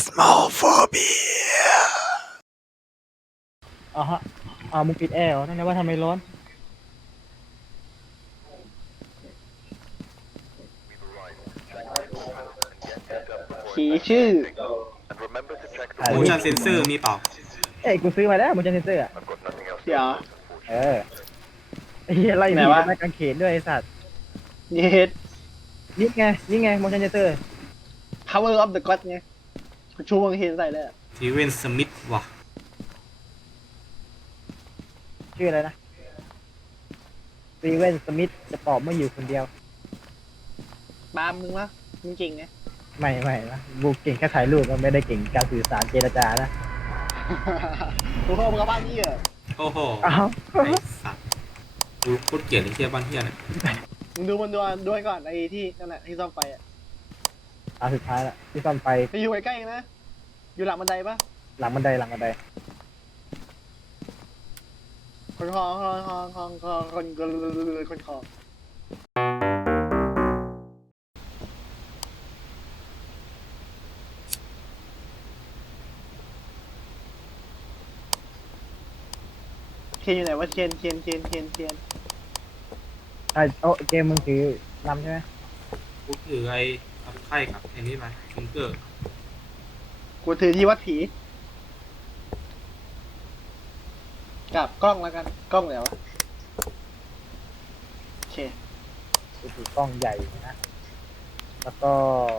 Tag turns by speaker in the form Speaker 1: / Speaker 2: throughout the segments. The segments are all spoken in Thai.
Speaker 1: Phasmophobia
Speaker 2: อ๋อฮะมึงปิดแอร์เหรอนั่นนะว่าทำไมร้อน
Speaker 3: ผีชื่อ
Speaker 1: motion sensor มีเปล่า
Speaker 2: เอ้ยกูซื้อมาแล้วมูชันเซนเซอร์อ่ะ
Speaker 3: เดี๋ยว
Speaker 2: ไอ้เหี้ยไล่
Speaker 3: ไหน
Speaker 2: ผี
Speaker 3: วะ
Speaker 2: ไม้กางเขนด้วยไอ้สัตว์
Speaker 3: เย็ด
Speaker 2: นี่ไงมูชันเซนเซอร์
Speaker 3: power of the god ไงชูวงเห็นใส่เลยอะ
Speaker 1: ทีเวนสมิธว่ะ
Speaker 2: ชื่ออะไรนะสตีเวนสมิธจะปอบไม่อยู่คนเดียว
Speaker 3: ปาล์มมึงวะมึงจริงไง
Speaker 2: ไม่นะกูเก่งแค่ถ่ายรูปมันไม่ได้เก่งการสื่อสารเจรจานะ
Speaker 3: กูเข้ามึงกับบ้านนี่เหรอ
Speaker 1: โอ้โห
Speaker 2: อ้าว
Speaker 1: ไอ้สัตว์กูโคตรเกลียดไอ้เหี้ยบ้านเหี้ยเนี่ย
Speaker 3: มึงดูมันด้วยก่อนไอ้ที่นั่นแหละที่ซ่อมไฟอ่ะ
Speaker 2: สุดท้ายละที่ซ่อมไฟ
Speaker 3: ไปอยู่ใกล้ๆเองนะอยู่หลังบันไดปะ
Speaker 2: หลังบันได
Speaker 3: คนคอคนคอเทียนอยู่ไหนวะเทียน
Speaker 2: เกมมึงถือนำใช่ไหม
Speaker 1: กูถือไอ้ทำไข่กับไอ้นี่ไปฟิงเกอร์
Speaker 3: กูถือที่วัดผีกับกล้องแล้วกันกล้องไหนวะโอเค
Speaker 2: กูถือกล้องใหญ่นะแล้วก็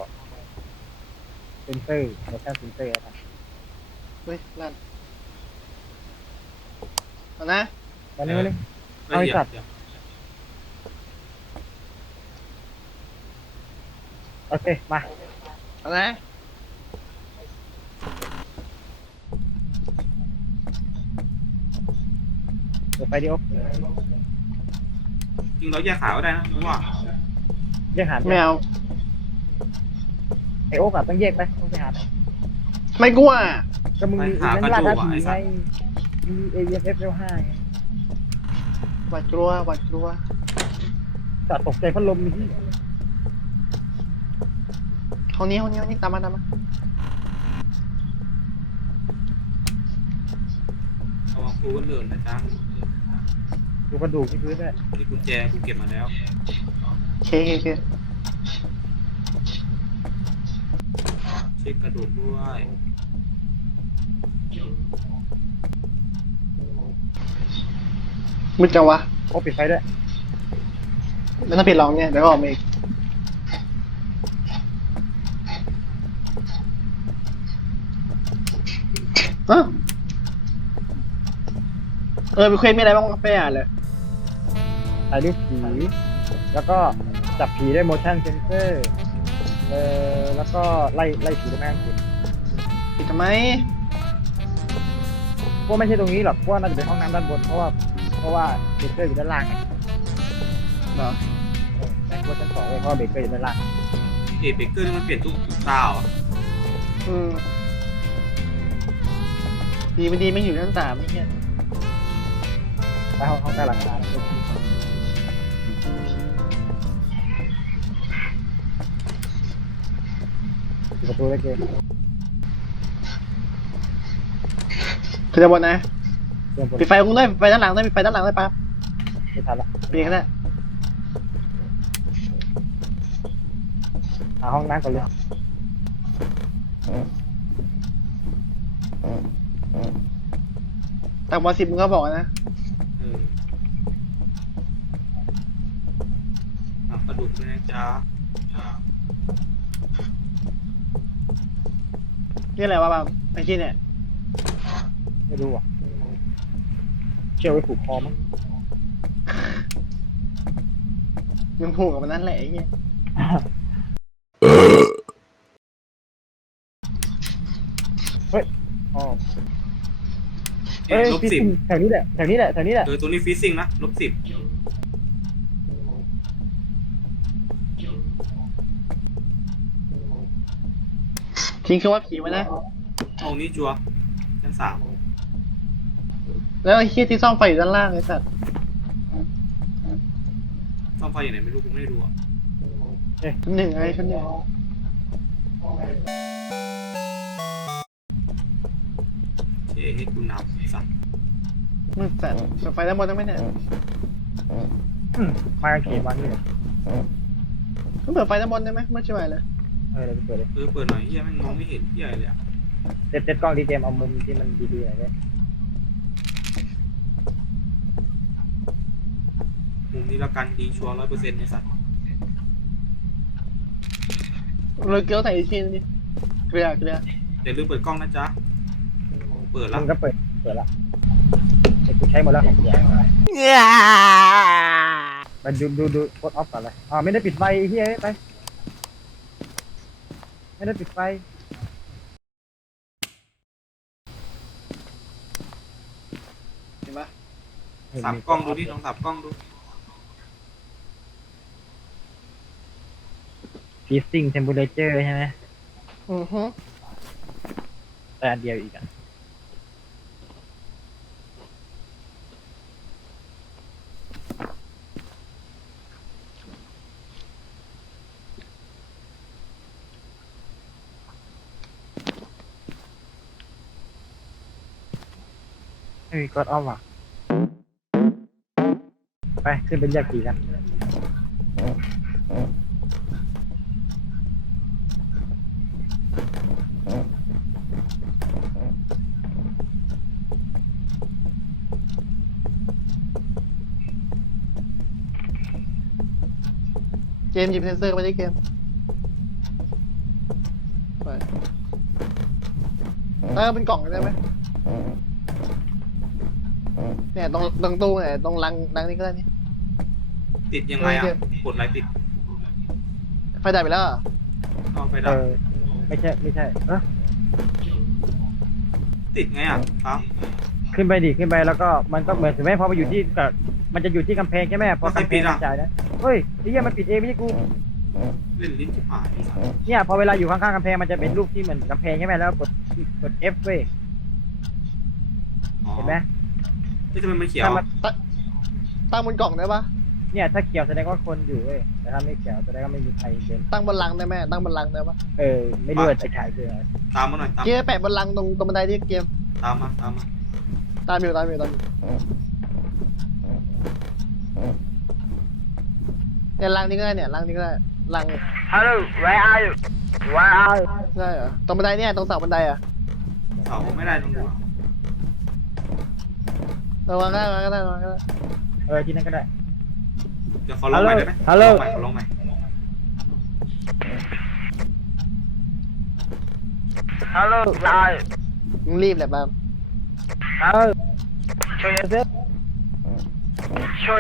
Speaker 2: เซนเซอร์โมชั่นเซนเซอร์นะ
Speaker 3: เฮ้ยลั่นเอานะ
Speaker 2: วันนี้ เอาไอ้สัตว์
Speaker 1: เดี๋ยว
Speaker 2: โอเคมา
Speaker 3: เอานะ
Speaker 2: เดี๋ยวไปดิโอ๊ค
Speaker 1: จริงเราแยกขายก็ได้นะรู้ว่า
Speaker 2: แยกหา
Speaker 3: ไม่เอา
Speaker 2: ไอโอ๊กอะต้องแยกไปต้องไปหา
Speaker 3: ไม่กลัว
Speaker 2: ก็มึงมีนั่นล่าท้าผีไงมีเอเอฟเอลห้าไง
Speaker 3: หวาดกลัว
Speaker 2: จอดตกใจพัดลมมีที่
Speaker 3: ห้องนี้ตามมา
Speaker 1: ระวังกูก็เลื่อนนะจ๊ะ
Speaker 2: ดูกระดูกที่พื้นด้วย
Speaker 1: นี่กุญแจกูเก็บมาแล้ว
Speaker 3: โอเค
Speaker 1: เช็คกระดูกด้วย
Speaker 3: มึงจังวะ
Speaker 2: โอ๊กปิดไฟด้วย
Speaker 3: ไม่ต้องปิดร้องเนี่ยเดี๋ยวก็ออกมาอีกฮะไปเควสมีอะไรบ้างไปอ่านเลย
Speaker 2: ถ่ายรูปผีแล้วก็จับผีด้วย motion sensor แล้วก็ไล่ผีด้วยแม่งผี
Speaker 3: ปิดทำไม
Speaker 2: พวกไม่ใช่ตรงนี้หรอกพวกน่าจะเป็นห้องน้ำด้านบนเพราะว่าเบเกอร์อยู่ด้านล่างไง
Speaker 3: เหรอ
Speaker 2: ในพวกชั้นสองเลยเพราะว่าเบเกอร์อยู่ด้านล่าง
Speaker 1: เอเบเกอร์นี่มันเปลี่ยนทุกตาเหรอ
Speaker 3: อืมดีไม่ดีไม่อยู่ชั้น 3ไอ้เหี้ย
Speaker 2: ไปห้องใต้หลังคาปิดประตูได้เกม
Speaker 3: คือจะบนนะ
Speaker 2: เตรียมผล
Speaker 3: ปิดไฟมึงด้วยปิดไฟด้านหลังด้วยปิดไฟด้านหลังด้วยปั๊บ
Speaker 2: ไม่ทันละ
Speaker 3: ปิดกันได้
Speaker 2: หาห้องน้ำก่อนเลย
Speaker 3: ต่างวัน10มึงก็บอกนะ
Speaker 1: เออเอากระดูกด้วยนะจ๊ะ
Speaker 3: นี่อะไรวะปั๊บไอ้ที่เนี่ย
Speaker 2: ไม่รู้อ่ะเชือกไว้ผูกคอมั้ง
Speaker 3: มึงผูกกับมันนั่นแหละไอ้เหี้ย
Speaker 2: เฮ้ยอ๋อ
Speaker 1: ลบ
Speaker 2: ฟิซ
Speaker 1: สิ
Speaker 2: ซิ่
Speaker 1: บ
Speaker 2: งแถวนี้แหละ
Speaker 1: ตัวนี้ฟิซซิ่งนะ-10
Speaker 3: ทิ้งคำว่าผีไว้นะ
Speaker 1: ห้องนี้จัวชั้น 3
Speaker 3: แล้วไอ้เหี้ยที่ซ่อมไฟอยู่ด้านล่างไอ้สัตว์
Speaker 1: ซ่อมไฟอยู่ไหนไม่รู้กูไม่ได้ดูอ่ะ
Speaker 3: ชั้น 1ไอ้ชั้น 1
Speaker 1: ให้กูนับสัตว์
Speaker 3: มืดแสนเปิดไฟด้านบนได้ไหมเนี่ย
Speaker 2: มากางเขนวันนี้เลย
Speaker 3: เปิดไฟด้านบนได้ไหมไม่ใช่ไหมเลย
Speaker 2: เดี๋ยวไปเปิดเลย
Speaker 1: เปิดหน่อยเฮียแม่งมองไม่เห็นเฮียเลยอะ
Speaker 2: เซ็ตกล้องดีเจมเอามุมที่มันดีๆหน่อยด้วย
Speaker 1: มุมนี้ละกันดีชัวร์100%ในสัตว์
Speaker 3: เลยเกลือใส่อีกทีนึงดิเกลือ
Speaker 1: อย่าลืมเปิดกล้องนะจ๊ะเปิดละ
Speaker 2: มึงก็เปิดละเดี๋ยวกูใช้หมดแล้วของกูมาดูกดออฟก่อนเลยอ๋อไม่ได้ปิดไฟไอ้เหี้ยไปไม่ได้ปิดไฟ
Speaker 3: เห็นปะ
Speaker 1: สับกล้องดูดิลองสับกล้องดู
Speaker 2: ฟีซซิ่งเทมเพอเรเจอร์ใช่ไหม
Speaker 3: ฮึ
Speaker 2: แต่อันเดียวอีกอ่ะไม่มีกดออฟอ่ะไปขึ้นเป็นแยกผีกัน
Speaker 3: เกมหยิบเซนเซอร์ไปที่เกมไปแล้วเป็นกล่องได้ไหมเนี่ยตรงตู้เนี่ยตรงรังนี่ก็ได้นี่
Speaker 1: ติดยังไงอ่ะกดอะไรติด
Speaker 3: ไฟดับไปแล้วเหรอ
Speaker 1: เอาไปดับ
Speaker 2: ไม่ใช่
Speaker 1: ติดไงอ่ะครับ
Speaker 2: ขึ้นไปดิขึ้นไปแล้วก็มันก็เหมือนถึงแม้พอไปอยู่ที่กับมันจะอยู่ที่กำแพงใช่ไหมพอกำแพงมันจ่ายนะเฮ้ยไอ้เหี้ยมันปิดเองไม่ใช่กู
Speaker 1: เล่นลิ้นชิบหายไอ้สัตว์
Speaker 2: เนี่ยพอเวลาอยู่ข้างๆกำแพงมันจะเป็นรูปที่เหมือนกำแพงใช่ไหมแล้วกด F เว้ย
Speaker 1: อ๋อ
Speaker 2: เห็นไหม
Speaker 1: เฮ้ยทำไมมันเขียว
Speaker 2: ถ้ามัน
Speaker 3: ตั้งบนกล่องได้ปะ
Speaker 2: เนี่ยถ้าเขียวแสดงว่าคนอยู่เว้ยแต่ถ้าไม่เขียวแสดงว่าไม่มีใครเดิน
Speaker 3: ตั้งบนรังได้ไหมตั้งบนรังได้ปะ
Speaker 2: ไม่รู้ว่าจะขายคืออะไร
Speaker 1: ตามมาหน่อยตาม
Speaker 3: เกมแปะบนรังตรงบันไดที่เกม
Speaker 1: ตามมา
Speaker 3: ตามอยู่เนี่ยรังนี้ก็ได้เนี่ยรังนี้ก็ได้รัง
Speaker 2: Hello where are you
Speaker 3: ได้เหรอตรงบันไดเนี่ยตรงเสาบันไดอะ
Speaker 1: เสาไม่ได้ตรงนู้น
Speaker 3: ระวังได้
Speaker 2: ที่นั่นก็ได้
Speaker 1: เดี๋ยวขอลองใหม่ได้ไหม
Speaker 2: Hello
Speaker 1: ขอลองใหม่
Speaker 2: Hello where are you
Speaker 3: มึงรีบแหละบ้าง
Speaker 2: Hello show yourself Hello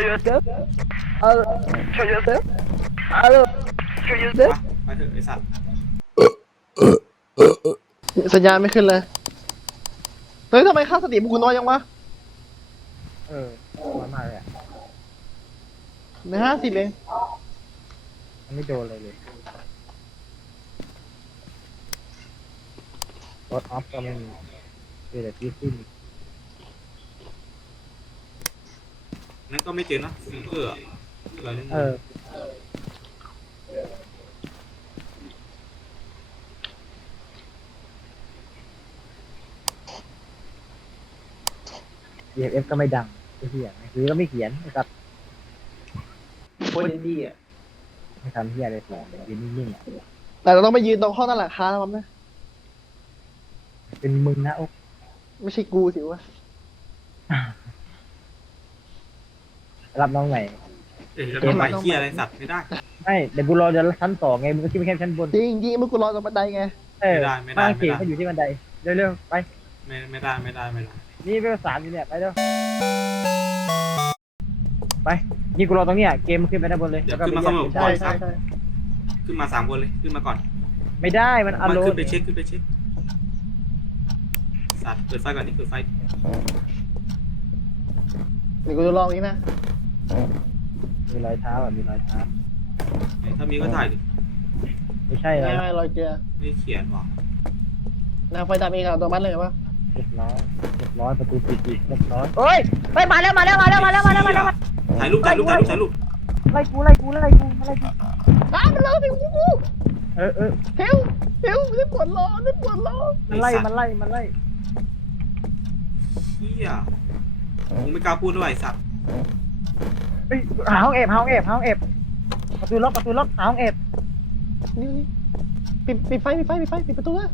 Speaker 2: show yourself Hello show yourself
Speaker 1: ไปเถอะไอ้สัตว์
Speaker 3: สัญญาณไม่ขึ้นเลยเฮ้ยทำไมค่าสติมึงกูน้อยยังวะ
Speaker 2: น้อยมากเลยอ่ะ
Speaker 3: ใน50เอง
Speaker 2: มันไม่โดนเลยรถออฟก็ไม่มีคือแต่ที่ขึ้น
Speaker 1: นั่นก็ไม่เจอนะฟิงเกอร์อะไรนี่
Speaker 2: EFF ก็ไม่ดังไอ้เหี้ยคือก็ไม่เขียนนะครับ
Speaker 3: โคตรดีอ่ะ
Speaker 2: ไม่ทำเหี้ยอะไรสองยืนนิ่งๆอ่ะ
Speaker 3: แต่เราต้องไปยืนตรงห้องนั่นแหละค้าแล้วมั้งนะ
Speaker 2: เป็นมึงนะโอ๊ก
Speaker 3: ไม่ใช่กูสิวะ
Speaker 2: รับน้องใหม่
Speaker 1: แล้วก็ใหม่เคียอะไรสัตว์ไม่ได้
Speaker 2: ไม่เดี๋ยวกูรอจะชั้นสองไงมึงก็ขึ้นไปแค่ชั้นบน
Speaker 3: จริงมึงกูรอตรงบันไดไง
Speaker 2: มาเขียนเขาอยู่ที่บันไดเร็วๆไป
Speaker 1: ไม่ได้
Speaker 2: นี่เวล3อยู่เนี่ยไปเร็วไปนี่กูรอตรงเนี้ยเกมมันขึ้นไปด้านบนเลย
Speaker 1: เดี๋ยว
Speaker 2: แล้ว
Speaker 1: ขึ้นมา
Speaker 2: ก็
Speaker 1: สำรวจ
Speaker 2: ไป
Speaker 1: ก่อน
Speaker 3: ใช่
Speaker 1: ขึ้นมา3 คนเลยขึ้นมาก่อน
Speaker 2: ไม่ได้มันอารม
Speaker 1: ขึ้น
Speaker 2: ณ์
Speaker 1: ไปเช็คสัตว์เปิดไฟก่อนนี่เปิดไฟ
Speaker 3: เดี๋ยวกูจะลองอีกนะ
Speaker 2: มีรอยเท้าอ่ะมีรอยเท้า
Speaker 1: ถ้ามีก็ถ่ายดิ
Speaker 2: ไม่ใช่อะไร
Speaker 3: ไม่รอยเกลือ
Speaker 1: ไม่เขียนว่ะ
Speaker 3: นะไฟดับเองอัตโนมัติเลยปะ
Speaker 2: เรียบร้อยประตูปิดอีกเรียบร้อยเฮ้ยมาแล้ว
Speaker 1: ถ่ายรูป
Speaker 2: ไล่กูมาไล่กู
Speaker 3: มันเลยกู
Speaker 2: เออ
Speaker 3: เฮลไม่ปวดล้อ
Speaker 2: มันไล่
Speaker 1: หี้ยมึงไม่กล้าพูดด้วยไอ้สัตว์
Speaker 2: เฮ้ยหาห้องแอบหาห้องแอบหาห้องแอบประตูล็อกหาห้องแอบ
Speaker 3: นี่ปิดไฟปิดประตูนะ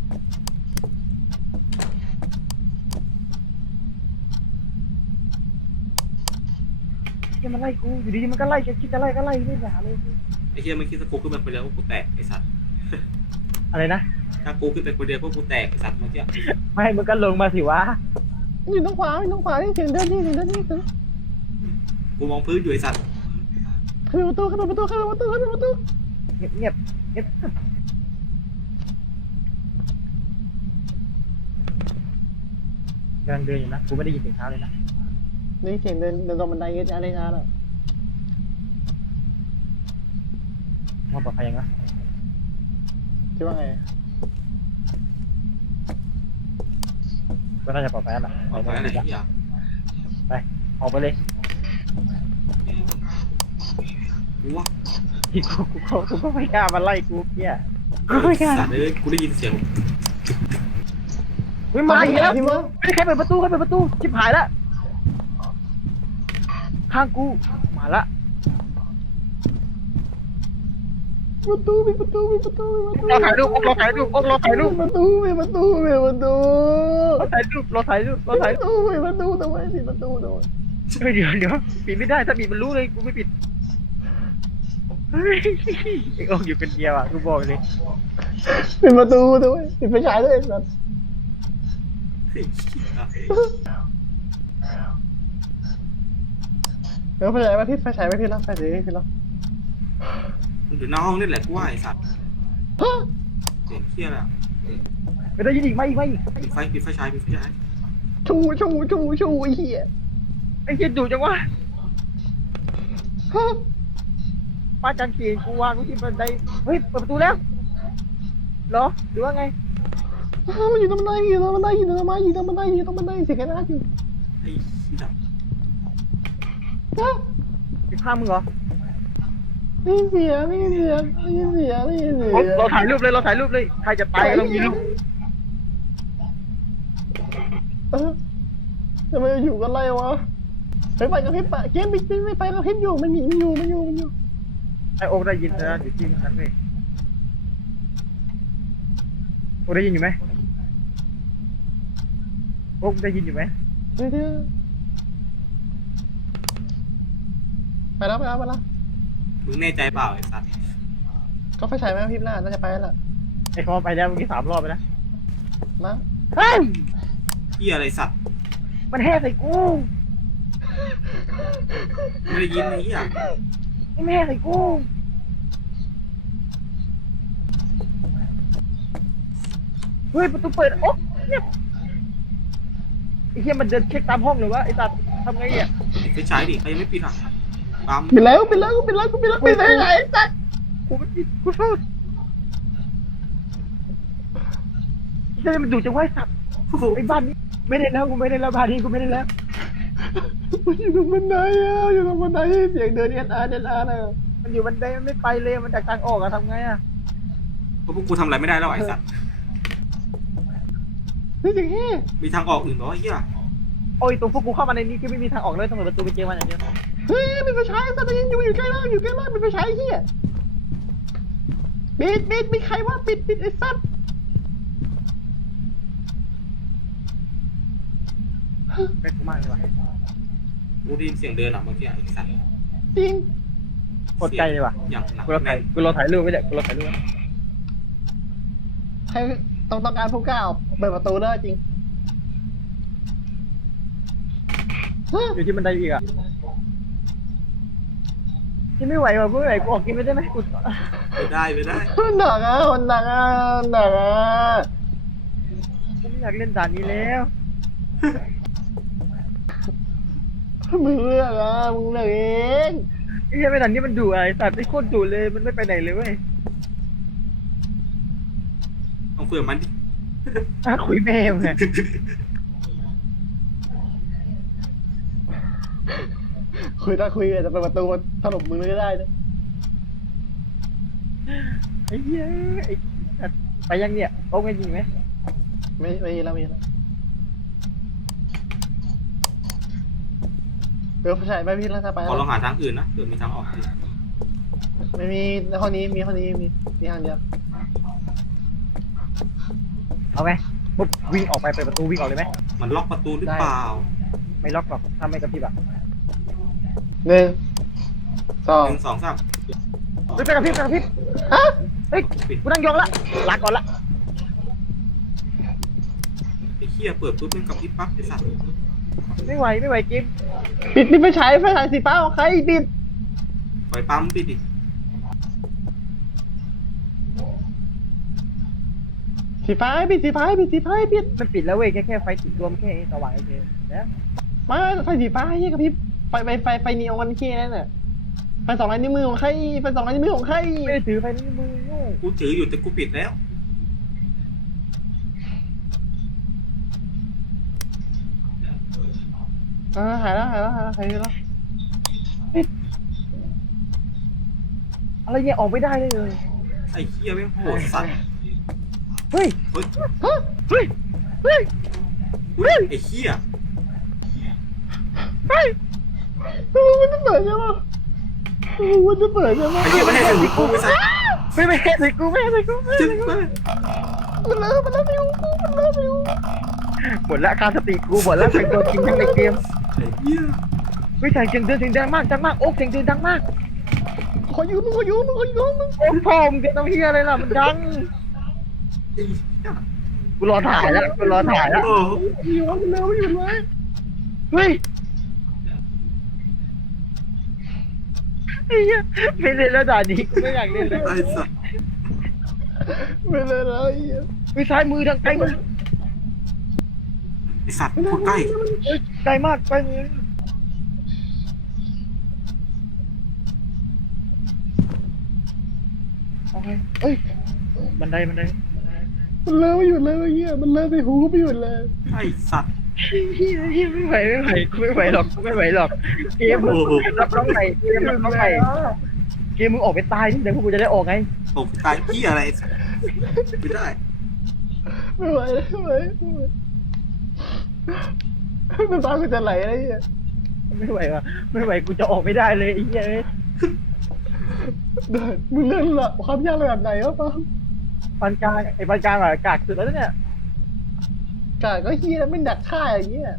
Speaker 2: ยังมันไล่กูอยู่ดีๆมันก็ไล่คิดจะไล่ก็ไล่ไม่หาเลย
Speaker 1: ไอ้เหี้ยมันคิดสกูขึ้นมาคนเดียวพวกกูแตกไอ้สัตว์
Speaker 2: อะไรนะ
Speaker 1: ถ้ากูขึ้นไปคนเดียวพวกกูแตกไอ้สัตว์เมื่อกี้
Speaker 2: ไม่มึงก็ลงมาสิวะ
Speaker 3: อยู่ตรงขวานี่เสียงเดินนี่ถึง
Speaker 1: กูมองพื้นอยู่ไอ้สัตว์
Speaker 3: ขึ้นประตู
Speaker 2: เงียบกำลังเดินอยู่นะกูไม่ได้ยินเสียงเท้าเลยนะ
Speaker 3: นี่เสียงเดินตรงบันไดอะไรนะล่ะ
Speaker 2: ว่าปลอดภัยยังไง
Speaker 3: คิดว่าไง
Speaker 2: ก็น่าจะปลอดภัยแล้วล่ะ
Speaker 1: ออกไปอะไรเหี้ย
Speaker 2: ไปออกไปเลย
Speaker 1: กูว่า
Speaker 2: ที่กูก็ไม่กล้ามาไล่กูเนี่ยกู
Speaker 1: ไอ้
Speaker 2: ไม่กล้า
Speaker 1: สัตว์เอ้ยกูได้ยินเสียง
Speaker 2: เฮ้ยมาอีกแล้ว
Speaker 3: พี่มั้ง
Speaker 2: ไม่ได้ใครเปิดประตูชิบหายละข้างกูมาละ
Speaker 3: ประตูปิดประตู
Speaker 2: รอถ่ายรูปรอถ่ายรูป
Speaker 3: ประตู
Speaker 2: รอถ่ายรูปทำไมปิดประตูทำไม
Speaker 3: เฮ้ย
Speaker 2: เดี๋ยวปิดไม่ได้ถ้าปิดมันรู้เลยกูไม่ปิดเฮ้ยไอ้โอ๊กอยู่คนเดียวอ่ะกูบอกเลย
Speaker 3: ปิดประตูด้วยปิดไฟฉายด้วยสัตว์
Speaker 1: ไอ้เหี้ย
Speaker 3: ไฟฉายไว้พี่ไฟฉายไว้พี่แล้วไฟฉายไว้พี่แล้ว
Speaker 1: มันอยู่หน้าห้องนี่แหละกูว่าไอ้สัตว์เสียงเหี้ยอะไรอะ
Speaker 2: ไม่ได้ยินอีกไม่อีก
Speaker 1: ปิดไฟฉาย
Speaker 3: ชูไอ้เหี้ย
Speaker 2: ไอ้เหี้ยดุจังวะป้าจันเขียนกูวางไว้ที่บันไดเฮ้ยเปิดประตูแล้วเหรอหรือว่าไง
Speaker 3: มันอยู่ตรงบันไดเสียงแค่นั้นอยู่
Speaker 1: ไอ้เหี้ย
Speaker 2: อยู่ข้างมึงเหรอ
Speaker 3: ไม่เสียง
Speaker 2: เราถ่ายรูปเลยใครจะไปก็ต้องมีรูป
Speaker 3: ทำไมอยู่กันไรวะไปกับพริบเกมไม่ไปกับพริบอยู่มันอยู่
Speaker 2: ไอโอ๊กได้ยินนะอยู่ที่นั้นเลยโอ๊กได้ยินอยู่ไหมโอ๊กได้ยินอยู่ไหม
Speaker 3: เดี๋ยวไปแล้ว
Speaker 1: มึงแน่ใจเปล่าไอ้สัตว์
Speaker 3: ก็ไฟฉายไหมพริบหน้าน่าจะไปแล้ว
Speaker 2: ไอคอมไปแล้วเมื่อกี้3 รอบไปนะ
Speaker 3: มั้ง
Speaker 2: เฮ้ย
Speaker 1: เหี้ยอะไรสัตว์
Speaker 2: มันแห่ใส่กู
Speaker 1: ไม่ได้ยินไอ้เหี้ย
Speaker 2: มันแห่ใส่กูเฮ้ยประตูเปิดโอ๊ะเนี่ยไอ้เหี้ยมันเดินเช็คตามห้องเลยวะไอ้ตัดทำไงเนี่ย
Speaker 1: ปิดไฟฉายดิใครยังไม่ปิดอ่ะปั๊ม
Speaker 3: ปิดแล้วปิดได้ไงสัตว์
Speaker 2: กูไม่ผิดกูโทษไอ้เหี้ยมันดุจังวะไอ้สัตว์
Speaker 1: โอ้โห
Speaker 2: ไอ้บ้านนี้ไม่ได้แล้วกูไม่ได้แล้วบ้านนี้กูไม่ได้แล้ว
Speaker 3: อยู่ตรงบันไดเสียงเดินเอ็นอาร์เลย
Speaker 2: มันอยู่บันไดมันไม่ไปเลยมันจากทางออกอะทำไงอะ
Speaker 1: เพราะพวกกูทำอะไรไม่ได้แล้วไอ้สัตว์
Speaker 3: นี่เสียงแห่
Speaker 1: มีทางออกอื่นเหรอไอ้เหี้ย
Speaker 2: โอ้ยตัวพวกกูเข้ามาในนี้คือไม่มีทางออกเลยต้องเปิดประตูไปเจอมันอย่างเดียว
Speaker 3: เฮ้ยมีไฟฉายสัตว์อยู่ใกล้ล่างมีไฟฉายเหี้ยปิดใครวะปิดไอ้สัตว์
Speaker 2: แม่กูมากเลยว่ะ
Speaker 1: กูได้ยินเสียงเดินอ่ะเมื่อกี้ไอ้สัตว์
Speaker 3: จริง
Speaker 2: โคตรไกลเลยว่ะ
Speaker 1: อย่างหนัก
Speaker 2: กูรอถ่ายรูปไว้เนี่ยกูรอถ่ายรูปไว้
Speaker 3: ให้ต้องการผู้กล้าเปิดประตูได้จริง
Speaker 2: อยู่ที่บันไดอีกอะที่ไม่ไหวว่ะกูไม่ไหวกูออกกินไม่ได้ไหมกู
Speaker 1: ไม่ได้
Speaker 3: หนักอ่ะกู
Speaker 2: ไม่อยากเล่นด่านนี้แล้ว
Speaker 3: มึงเลือกเอง
Speaker 2: ไอ้เหี้ยไม่ด่านนี้มันดุอะไอ้สัตว์ไอ้โคตรดุเลยมันไม่ไปไหนเลยเว้ย
Speaker 1: ต้องเฟื่องมันดิ
Speaker 2: คุยแม่มึงอะ
Speaker 3: คุยแต่เปิดประตูถล่มมึงไม่ได้นะ
Speaker 2: ไอ้เหี้ยไอ้สัตว์ไปยังเนี่ยโอ้ไม่ยิงไหม
Speaker 3: ไม่แล้วไฟฉายไปพี่แล้วจะไป
Speaker 1: ขอลองหาทางอื่นนะเผื่อมีทางออกอื่น
Speaker 3: ไม่มีในห้องนี้มีห้องนี้มีทางเดียว
Speaker 2: เอาไงปุ๊บวิ่งออกไปเปิดประตูวิ่งออกเลยไหม
Speaker 1: มันล็อกประตูหรือเปล่า
Speaker 2: ไม่ล็อกหรอกถ้าไม่กระพริบอ่ะ
Speaker 3: หนึ่งสอง
Speaker 1: 1 2 3
Speaker 2: เฮ้ยไปกระพริบฮะเฮ้ยกูนั่งยองละลาก่อนละ
Speaker 1: ไอ้เหี้ยเปิดปุ๊บมันกับพี่ปั๊บไอ้สัตว์
Speaker 2: ไม่ไหวกิฟ
Speaker 3: ปิดไฟฉายสีฟ้าของใครปิด
Speaker 1: ปล่อยปั๊มปิดดิ
Speaker 3: สีฟ้าปิด
Speaker 2: มันปิดแล้วเว้ยแค่ไฟติดรวมแค่สว่างเฉยๆนะ
Speaker 3: มาไฟสีฟ้าเฮียกับพี่ไฟนีออนแค่นั้นน่ะไฟ2 ลายนิ้วมือของใครไฟ2 ลายนิ้วมือของใคร
Speaker 2: ไม่ได้ถือไฟในมือโง่
Speaker 1: กูถืออยู่แต่กูปิดแล้ว
Speaker 3: หายแล้วหายแล้ว
Speaker 2: อะไรเนี่ยออกไม่ได้เลย
Speaker 1: ไอ้เหี้ยแม่งโหดสัตว์
Speaker 2: เฮ้ย
Speaker 1: เฮ้ย
Speaker 2: เฮ้ย
Speaker 1: อุ้ยไอ้เหี้ย
Speaker 3: มันจะเปิดใช่ปะมันจะเปิดใช่ปะ
Speaker 1: ไอ้เหี้ยไม่ให้ถึงกูไอ้สัตว์
Speaker 2: ไม่ให้ใส่กู
Speaker 1: จึ๊บไป
Speaker 3: มันเลิกไม่รู้
Speaker 2: หมดละค่าสติกูหมดละเป็นตัวจริงทั้งในเกม
Speaker 1: ไอ้เหี้ย
Speaker 2: เฮ้ยเสียงเดินดังมากโอ๊กเสียงเดินดังมาก
Speaker 3: ขอยืมมึง
Speaker 2: โอ๊กพ่อมึงจะต้องเฮียอะไรล่ะมันดัง
Speaker 1: ไอ้เหี้ย
Speaker 2: กูรอถ่ายแล้ว
Speaker 1: โอ้
Speaker 3: อยู่มันเร็วอยู่เลย
Speaker 2: เฮ้ยไอ้เหี้ยไม่เล่นแล้วด่านี้กูไม่อยากเล่นเลย
Speaker 1: ไอ้สัตว์
Speaker 3: ไม่เลยแล้วไอ้เหี้ย
Speaker 2: ไปซ้ายมือทางไกลมือ
Speaker 1: ไอ้สัตว์โคตรใกล้
Speaker 2: เฮ้ยไกลมากไกลมือเอาไงเอ้ยบันได
Speaker 3: มันเลิกไม่หยุดเลยไอ้เหี้ยมันเลิกไปหูไม่หยุดเลย
Speaker 1: ไอ้สัตว์
Speaker 2: ไม่ไหวกูไม่ไหวหรอกเกมมึงรับน้องไหนเกมมึงออกไปตายนี่เดี๋ยวพวกกูจะได้ออกไง
Speaker 1: ตกตายเหี้ยอะไรไอ้สัตว์ไม่ได้
Speaker 3: ไม่ไหวน้ำตากูจะไหลอะไรเงี้ย
Speaker 2: ไม่ไหวกูจะออกไม่ได้เลยไอ้เหี้ย
Speaker 3: เดินมึงเล่นละความยากระดับไหนวะปั๊ม
Speaker 2: ปานกลางไอ้ปานกลางอะกากสุดแล้วเนี่ย
Speaker 3: กาก็เฮียไม่ดักฆ่าอย่างเงี้ย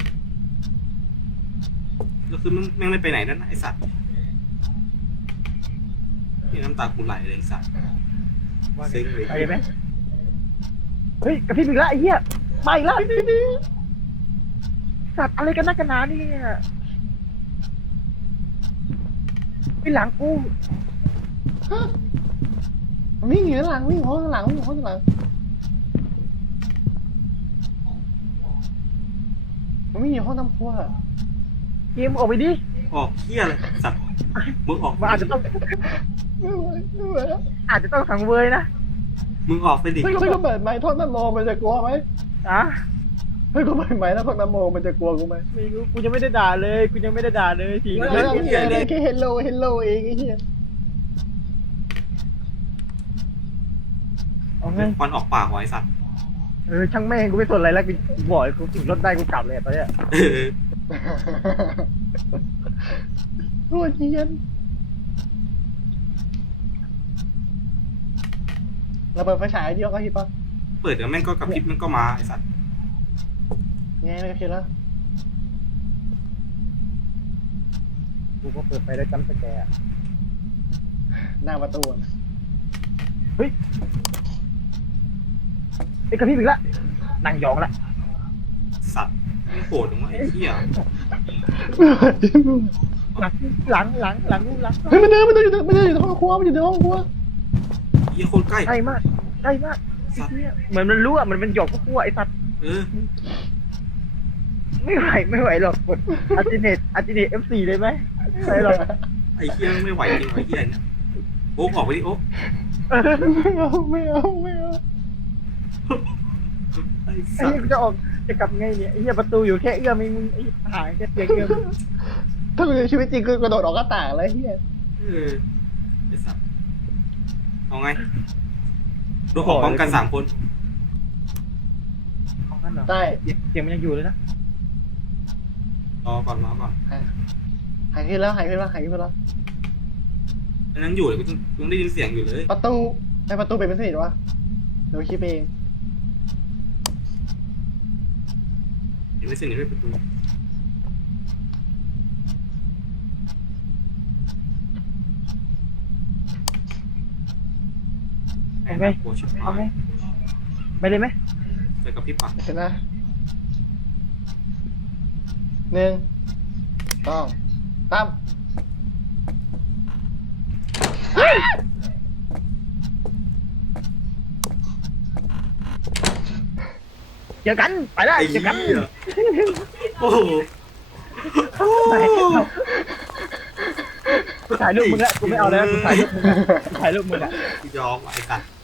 Speaker 1: แล้วคือมึงแม่งไม่ไปไหนนั่นนะไอ้สัตว์นี่น้ำตากูไหลเลยไอ้สัตว์เซ็งเลย
Speaker 2: ไปไหมเฮ้ยกระพริบอีกแล้วไอ้เหี้ยมาอีกแล้วสัตว์อะไรกันนักกันหนานี่ไปหลังกู
Speaker 3: ฮะวิ่งอยู่ข้างหลังวิ่งอยู่ข้างหลังมันวิ่งอยู่ห้องน้ำครัว
Speaker 2: เกมออกไปดิ
Speaker 1: ออกเหี้ยอะไรสัตว์มึงออก
Speaker 2: มันอาจจะต้อง
Speaker 3: ไม่ไหวแล้ว
Speaker 2: อาจจะต้องสังเวยนะ
Speaker 1: มึงออกไปดิ
Speaker 3: เฮ้ยก็เปิดไม้ทอดน้ำโมมันจะกลัวไหม
Speaker 2: อ่ะ
Speaker 3: เฮ้ยก็เปิดไม้แล้วทอดน้ำโมมันจะกลัวกูไหม
Speaker 2: ไม่รู้กูยังไม่ได้ด่าเลยที
Speaker 3: แล้วเฮียอะไรแค่เฮลโลเองไอ้เฮีย
Speaker 2: เอาไง
Speaker 1: ควันออกปากไว้สัตว์
Speaker 2: ช่างแม่งกูไม่สนอะไรแล้วกูบอกกูถึงรถได้กูกลับเลยตอนเนี้ย
Speaker 1: เออ
Speaker 3: โคตรเฮียนเราเปิดไฟฉายเดียวก็คิดป่ะ
Speaker 1: เปิดแล้วแม่งก็กระพริบมันก็มาไอ้สัตว์
Speaker 3: ไงไม่คิดแล้ว
Speaker 2: กูก็เปิดไปแล้วจำสแกร์
Speaker 3: หน้าประตู
Speaker 2: เฮ้ยไอ้กระพริบอีกแล้วนั่งยองละ
Speaker 1: สัตว์ไม่โหดหรือว่าไอ้เหี้ย
Speaker 2: หลัง
Speaker 3: เฮ้ยมันอยู่ในห้องครัวมันอยู่ในห้องครัว
Speaker 1: เหี้ยโคตรใกล้
Speaker 2: ใกล้มากไอ้เหี้ยเหมือนมันรู้อ่ะมันเป็นหยอกพวกกูไอ้สัตว์
Speaker 1: เออ
Speaker 2: ไม่ไหวหรอกกดอัลติเนต F4 เลยไหมไม่ไหวหรอก
Speaker 1: ไอ้เหี้ยไม่ไหวจริงไอ้เหี้ยเนี่ยโอ๊กออกไปดิโอ๊ก
Speaker 3: ไม่เอา
Speaker 1: ไอ้
Speaker 2: ไอ้
Speaker 1: สัต
Speaker 2: เหี้ย
Speaker 1: ว์
Speaker 2: กูจะออกจะกลับไงเนี่ยไอ้เหี้ยประตูอยู่แค่เอื้อมเองมึงไอ้หายแค่เพียงเอื้อม
Speaker 3: ถ้ากูในชีวิตจริงคือกระโดดออกหน้าต่างเลยเฮีย
Speaker 1: เออไอ้สัตว์เอาไงโดนออกพร้อมกัน3 คน
Speaker 2: เอางั้นเหรอ
Speaker 3: ได้
Speaker 2: เสียงมันยังอยู่เลยนะ
Speaker 1: รอก่อน
Speaker 3: หายขึ้นแล้ว
Speaker 1: อันนั้นอยู่เลยกูยังได้ยินเสียงอยู่เลย
Speaker 3: ประตูเป็นไม่สนิทวะเดี๋ยวคิดเอง
Speaker 1: ยังไม่เสียงอยู่ด้วยประตูไอ้แม่โคชิบ
Speaker 2: เอา
Speaker 1: หา
Speaker 2: ไหม
Speaker 1: ย
Speaker 2: ไปเลยไหม
Speaker 1: ไปกับพี่ปัก
Speaker 3: เห็นนะหนึ่งสองสาม
Speaker 2: เจอกันไปได้
Speaker 1: ไอ้
Speaker 2: เจอกัน
Speaker 1: เหี้ยโอ้โห
Speaker 2: ไหนกูถ่ายรูปมึงละกูไม่เอาแล้วกูถ่ายรูปมึงละกูถ่ายรูปมึงละ
Speaker 1: กูยอมว่ะไอ้สัตว์